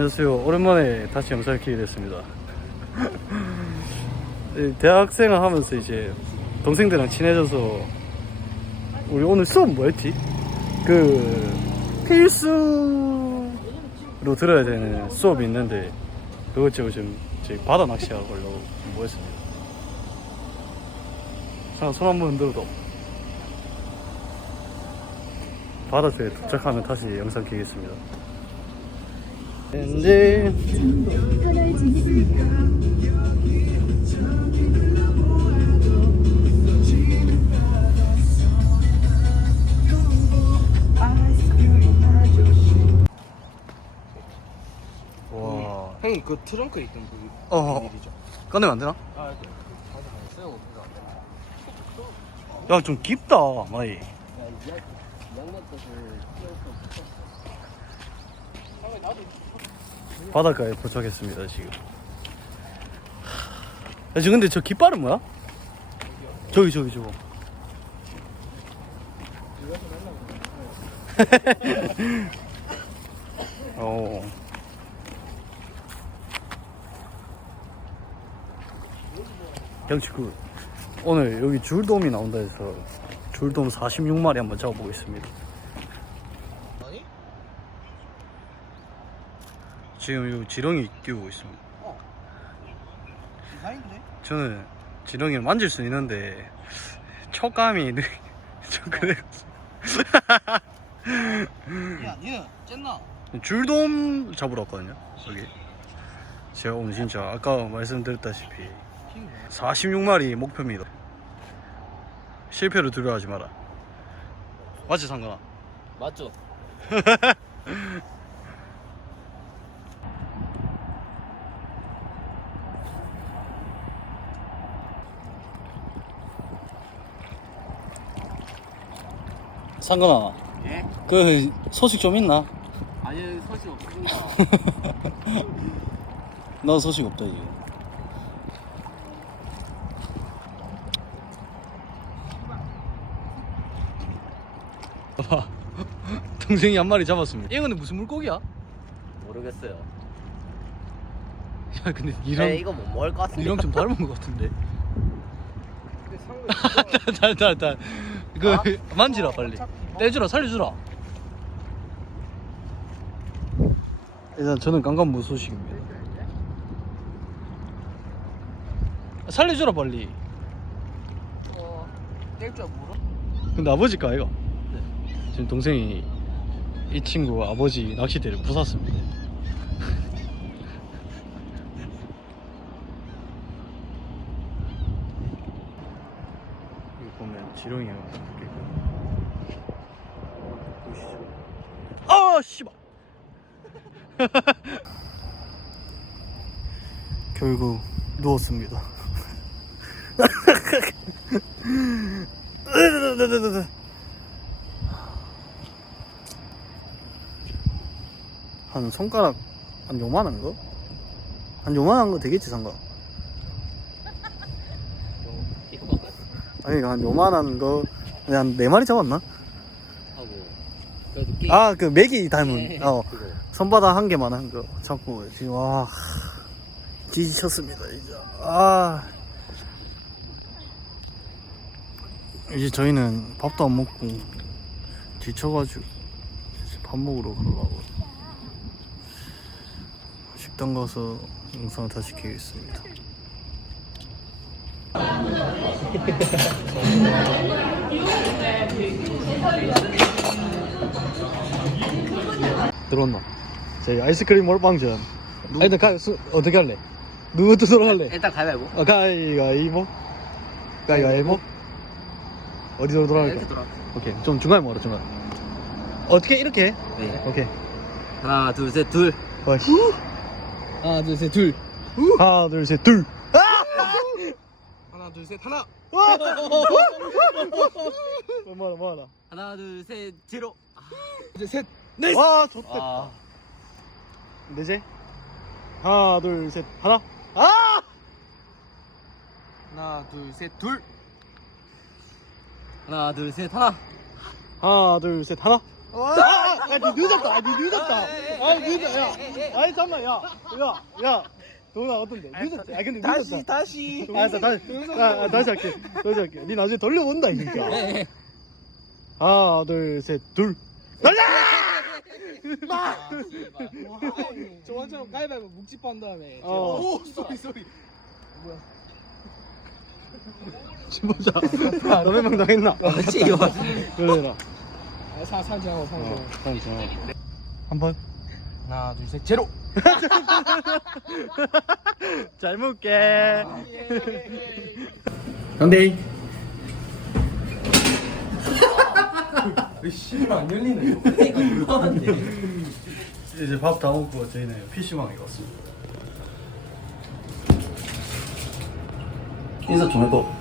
안녕하세요. 오랜만에 다시 영상을 키게 됐습니다. 이 대학생을 하면서 이제 동생들이랑 친해져서 우리 오늘 수업 뭐였지? 그 필수로 들어야 되는 수업이 있는데 그것 지금 지금 저희 바다 낚시하러 가려고 모였습니다. 손 한 번 흔들어도 바다에 도착하면 다시 영상 키겠습니다. 이제 하나의 진입입니다. 와 형이 그 트렁크에 있던 그 어. 일이죠. 꺼내면 안 되나? 아, 그 가서 가서 쓰고 그거 안 돼. 야좀 깊다 마이 야, 이 것을 형이 나도 바닷가에 도착했습니다 지금 야 지금 근데 저 깃발은 뭐야? 저기 저기 저거 어. 역시 그 오늘 여기 줄돔이 나온다 해서 줄돔 46마리 한번 잡아보겠습니다 아니? 지금 이 지렁이 끼우고 있습니다. 이상인데? 저는 지렁이를 만질 수 있는데 촉감이 좀 그래. 야, 니는 쨌나? 줄돔 잡으러 왔거든요 여기. 제가 오늘 진짜 아까 말씀드렸다시피 핑 46마리 목표입니다. 실패를 두려워하지 마라. 맞지 상관아? 맞죠? 상관아 예? 그 소식 좀 있나? 아니, 소식 없습니다. 나도 소식 없다 지금 동생이 한 마리 잡았습니다 이거 근데 무슨 물고기야? 모르겠어요. 야 근데 네, 니랑 이거 못 먹을 것 같은데. 니랑 좀 닮은 것 같은데 근데 상관 달달달 그 아? 만지라 빨리. 떼주라 살려주라. 일단 저는 깜깜 무소식입니다. 살려주라 빨리. 어, 뗄줄 모르? 근데 아버지가 이거 지금 동생이 이 친구 아버지 낚시대를 부쉈습니다 여기 보면 지렁이가 이렇게 보이시죠? 아 씨발 결국 누웠습니다 한 손가락 한 요만한 거? 한 요만한 거 되겠지 상가 이거 아니 한 요만한 거 한 네 마리 잡았나? 하고 그래도 게임. 아 그 맥이 닮은 네, 어 그거. 손바닥 한 개만 한 거 잡고 지금 와 지쳤습니다 이제 아 이제 저희는 밥도 안 먹고 지쳐가지고 이제 밥 먹으러 가려고 식당 가서 영상을 다시 키겠습니다 들어온나 저희 아이스크림 몰빵전 아 일단 가, 수, 어떻게 할래? 누구부터 들어갈래? 일단 가위바위보. 어, 가위가위보? 가위가위보? 어디로 돌아갈까? 이렇게 돌아. 오케이 좀 중간에 먹어라 중간 어떻게 이렇게 해? 네. 오케이 하나, 둘, 셋, 둘. 와, 씨. 하나, 둘, 셋, 둘. 하나 둘셋둘 하나, 둘, 셋, 하나. 뭐하나 뭐하나 하나, 둘, 셋, 제로. 이제 셋. 와 좋다 아, 네제 하나 둘 셋 하나 아 하나, 둘, 셋, 둘. 하나, 둘, 셋, 하나. 하나 둘 셋 하나 아, 야, 니 늦었다. 아, 니 늦었다. 아, 늦었다. 야, 아니 잠만, 야, 야, 야. 동훈아 어떤데? 늦었지? 아, 근데 늦었다. 다시 알았어, 다시. 아, 아, 다시 할게. 다시 할게. 니 나중에 돌려본다, 진짜. 하나, 둘, 셋, 둘. 돌려! 저번처럼 가위바위보 묵집한 뭐 다음에 어. 오 쏘리 쏘리 진보자. 너몇 명 당했나? 맞지 이거 그래라. 아, 사 사지하고 어, 상조 한 번. 한 번. 하나 둘 셋 제로 잘 먹게. 근데 씨발 안 열리네 이제 밥 다 먹고 저희는 PC방에 갔습니다. 인사 좀 해봐.